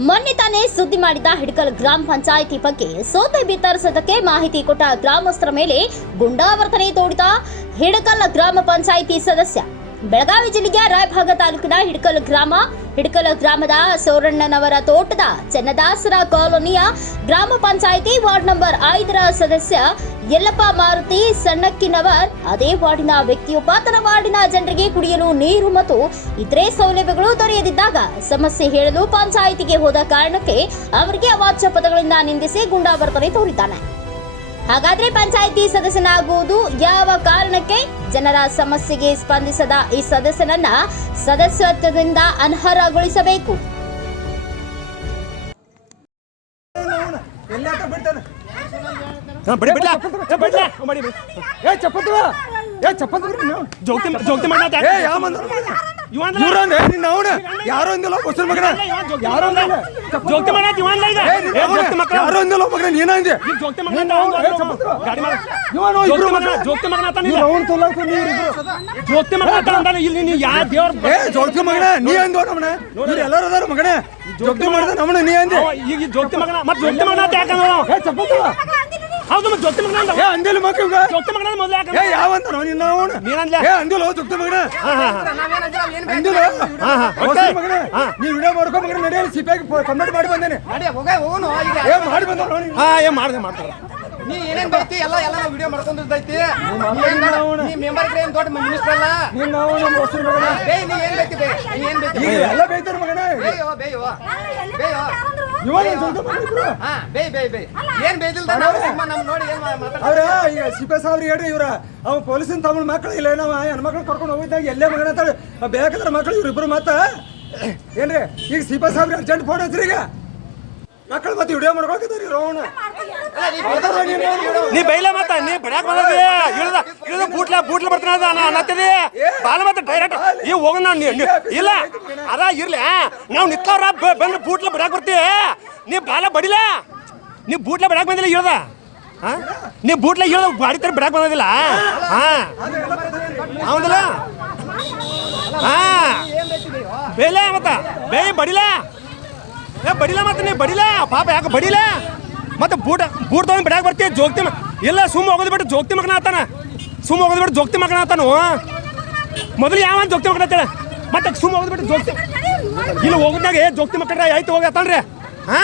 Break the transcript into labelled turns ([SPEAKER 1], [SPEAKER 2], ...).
[SPEAKER 1] ಮೊನ್ನೆ ತಾನೇ ಸುದ್ದಿ ಮಾಡಿದ ಹಿಡ್ಕಲ್ ಗ್ರಾಮ ಪಂಚಾಯಿತಿ ಬಗ್ಗೆ ಸೋತೆ ಬಿತ್ತರಿಸೋದಕ್ಕೆ ಮಾಹಿತಿ ಕೊಟ್ಟ ಗ್ರಾಮಸ್ಥರ ಮೇಲೆ ಗುಂಡಾವರ್ತನೆ ತೋಡಿದ ಹಿಡಕಲ್ ಗ್ರಾಮ ಪಂಚಾಯಿತಿ ಸದಸ್ಯ. ಬೆಳಗಾವಿ ಜಿಲ್ಲೆಯ ರಾಯಭಾಗ ತಾಲೂಕಿನ ಹಿಡ್ಕಲ್ ಗ್ರಾಮ, ಹಿಡ್ಕಲ್ ಗ್ರಾಮದ ಸೋರಣ್ಣನವರ ತೋಟದ ಚೆನ್ನದಾಸರ ಕಾಲೋನಿಯ ಗ್ರಾಮ ಪಂಚಾಯಿತಿ ವಾರ್ಡ್ ನಂಬರ್ ಐದರ ಸದಸ್ಯ ಯಲ್ಲಪ್ಪ ಮಾರುತಿ ಸಣ್ಣಕ್ಕಿನವರ್, ಅದೇ ವಾರ್ಡಿನ ವ್ಯಕ್ತಿಯೊಬ್ಬ ತನ್ನ ವಾರ್ಡಿನ ಜನರಿಗೆ ಕುಡಿಯಲು ನೀರು ಮತ್ತು ಇತರೆ ಸೌಲಭ್ಯಗಳು ದೊರೆಯದಿದ್ದಾಗ ಸಮಸ್ಯೆ ಹೇಳಲು ಪಂಚಾಯಿತಿಗೆ ಹೋದ ಕಾರಣಕ್ಕೆ ಅವರಿಗೆ ಅವಾಚ್ಯ ಪದಗಳಿಂದ ನಿಂದಿಸಿ ಗುಂಡಾವರ್ತನೆ ತೋರಿದ್ದಾನೆ. ಹಾಗಾದ್ರೆ ಪಂಚಾಯಿತಿ ಸದಸ್ಯನಾಗುವುದು ಯಾವ ಕಾರಣಕ್ಕೆ? ಜನರ ಸಮಸ್ಯೆಗೆ ಸ್ಪಂದಿಸದ ಈ ಸದಸ್ಯನನ್ನ ಸದಸ್ಯತ್ವದಿಂದ ಅನರ್ಹಗೊಳಿಸಬೇಕು.
[SPEAKER 2] ಮಾಡಿ
[SPEAKER 3] ಚಪ್ಪತ್ತು
[SPEAKER 2] ಜೋಕ್ತಿ ಜೋಕ್ತಿ ಮಾಡ್ತಾ
[SPEAKER 3] ಏ ಯಾವ ಮಂದ
[SPEAKER 2] ಇವ ಅಂದ್ರ
[SPEAKER 3] ಇವ್ರು ಅಂದ್ರೆ ನಿನ್ನ ಅವನ? ಯಾರೋ ಮಗನ? ಯಾರೋ ಅಂದಿಲ್ಲ
[SPEAKER 2] ಜೋಕ್ತಿ ಈಗ? ಜೋಕ್ತಿ ಮಕ್ಕಳು?
[SPEAKER 3] ಯಾರೋ ಅಂದಿಲ್ಲ ಮಗನ? ನೀನ ಅಂದೆ
[SPEAKER 2] ಈಗ ಜೋಕ್ತಿ ಮಗನ ಗಾಡಿ ಮಾಡ.
[SPEAKER 3] ಇವನು ಇಬ್ರು ಮಗನ
[SPEAKER 2] ಜೋಕ್ತಿ ಮಗನ ಆತ
[SPEAKER 3] ನೀವು ಅವನು ತೊಲಾಕ ನೀರು ಇಬ್ರು.
[SPEAKER 2] ಜೋಕ್ತಿ ಮಗನ ಅಂದಾನ. ಇಲ್ಲಿ ಯಾ ದೇವರ
[SPEAKER 3] ಏ ಜೋಕ್ತಿ ಮಗನ? ನೀ ಅಂದೋ ನಮ್ಮನ ಇವ್ರು ಎಲ್ಲರೂ ಅದಾರ ಮಗನ? ಜೋಗ್ತಿ ಮಾಡಿದ ನಮ್ಮನ ನೀ ಅಂದೆ
[SPEAKER 2] ಈಗ ಜೋಕ್ತಿ ಮಗನ ಮತ್ತೆ ಜೋಕ್ತಿ ಮಗನ ಯಾಕಂದ್ರೆ ಯಾಕಂದ್ರ
[SPEAKER 3] ಏ
[SPEAKER 2] ಹೌದು ಮತ್ತೆ ಜೋಕ್ತಿ ಮಗನ ಅಂದ
[SPEAKER 3] ಏ ಅಂದಿಲ್ಲ
[SPEAKER 2] ಮಗನ ಮೊದಲು
[SPEAKER 3] ಏ
[SPEAKER 2] ಯಾಕಂದ್ರ
[SPEAKER 3] ಯಾವ ಅಂತಾನೋ ನಿನ್ನ ಅವನ? ಏ ಅಂದಿಲ್ಲ ಜೋಗ್ತಿ ಮಗನ. ಅಂದಿಲ್ಲ ನೀ ವಿಡಿಯೋ ಮಾಡ್ಕೊ ಮಗನ ಸಿಪಿಯಾಗಿ ಮಾಡಿ ಬಂದೇನೆ.
[SPEAKER 4] ನಡಿ ಹೋಗ ಹೋಗೋನು ಈಗ.
[SPEAKER 3] ಏ ಮಾಡಿ ಬಂದ ನೋಡಿ
[SPEAKER 2] ಹಾ ಏ ಮಾಡ್ದೆ ಮಾಡ್ತಾರ.
[SPEAKER 4] ನೀ ಏನೇನ್ ಬೈತಿ ಎಲ್ಲ ಎಲ್ಲ ನಾವು ವಿಡಿಯೋ ಮಾಡ್ಕೊಂಡಿರ್ತೈತಿ ನೀ ಮೆಂಬರ್ ಏನ್ ದೊಡ್ಡ ಮಿನಿಸ್ಟರ್ ಅಲ್ಲ?
[SPEAKER 3] ನಮ್ಮ ಮಗನ.
[SPEAKER 4] ಬೇ ನೀ ಏನ್ ಬೈತಿ ಬೇ ನೀ ಏನ್ ಬೈತಿ
[SPEAKER 3] ಎಲ್ಲ ಬೈತಾರ ಮಗನ.
[SPEAKER 4] ಬೇಯೋ ಬೇಯೋ ಬೇಯೋ
[SPEAKER 3] ಇವಾಗ
[SPEAKER 4] ಹಾ ಬೇ ಬೇ ಬೇ. ಏನ್ ಬೈದಿಲ್ದ ನಾವು ಸುಮ್ಮ ನಮ್ ನೋಡಿ ಏನ್
[SPEAKER 3] ಅವ್ರ ಈಗ ಸಿಪೆ ಸಾವ್ರಿಗೆ ಹೇಳ್ರಿ ಇವ್ರ. ಅವ್ ಪೊಲೀಸಿನ ತಮ್ಮ ಮಕ್ಳು ಇಲ್ಲ ನಾವ ಹೆಣ್ಮಕ್ಳು ಕರ್ಕೊಂಡು ಹೋಗಿದ್ದಾಗ ಎಲ್ಲೇ ಮಗನ ಬೇಕಾದ್ರೆ ಮಕ್ಳು ಇವ್ರು ಇಬ್ರು ಮತ್ತ? ಏನ್ರಿ ಈಗ ಸಿಪೆ ಸಾವ್ರಿ ಅರ್ಜೆಂಟ್ ಫೋನ್ ಹಚ್ರಿ ಈಗ. ಮಕ್ಕಳು ಮತ್ತೆ ವಿಡಿಯೋ ಮಾಡ್ಕೊಳ್ತಿದ್ದಾರೆ ಇವ್ರು ಅವನು.
[SPEAKER 2] ನೀ ಬೈಲ ಮತ್ತ ನೀ ಬಡ್ಯಾಕ ಬೂಟ್ಲ ಬೂಟ್ಲ ಬರ್ತಾನ ಅನ್ನತ್ತಿದಿ ಬಾಲ ಮತ್ತೆ ಡೈರೆಕ್ಟ್ ಈ ಹೋಗ ನಾ ನೀ- ನೀ- ಇಲ್ಲ ಅದ ಇರ್ಲಿ ನಾವು ನಿತ್ತವ್ರ ಬಂದು ಬೂಟ್ಲ ಬಡ್ಯಾಕ ಬರ್ತೀವಿ ನೀ ಬಾಲ ಬಡಿಲ? ನೀ ಬೂಟ್ಲ ಬಡ್ಯಾಕ ಬಂದಿಲ್ಲ ಇಳ್ದ? ಹಾ ನೀ ಬೂಟ್ಲ ಇಳ್ದ ಬಾಡಿ ತರ ಬಡ್ಯಾಕ ಬಂದಿಲ್ಲ ಹಾ ಹೌದಲ್ಲ? ಹಾ ಬೇಲೆ ಮತ್ತ? ಬೇಯ ಬಡಿಲ? ಏ ಬಡಿಲ ಮತ್ತೆ ನೀ ಬಡಿಲ? ಪಾಪ ಯಾಕೆ ಬಡಿಲ? ಮತ್ತೆ ಬೂಟ ಬೂಟ್ ತಗೊಂಡು ಬಿಡಾಕ ಬರ್ತೀಯ ಜೋಗ್ತಿ ಇಲ್ಲ ಸುಮ್ಮ ಹೋಗೋದು ಬಿಟ್ಟು ಜೋಗ್ತಿ ಮಗನ ಆತಾನ. ಸುಮ್ಮ ಹೋಗೋದ್ಬಿಟ್ಟು ಜೋಕ್ತಿ ಜೋಗ್ತಿ ಮಗನ ಆತಾನು. ಮೊದಲು ಯಾವ ಜೋಗ್ತಿ ಆತಾಳ? ಮತ್ತೆ ಸುಮ್ಮ ಹೋಗೋದ್ಬಿಟ್ಟು ಜೋಗ್ತಿ ಇಲ್ಲಿ ಹೋಗೋದಾಗ ಜೋಕ್ತಿ ಜೋಗ್ತಿ ಮಕ್ಕಳ ಆಯ್ತು ಹೋಗಿ ಆತಾನ್ರಿ ಹಾ?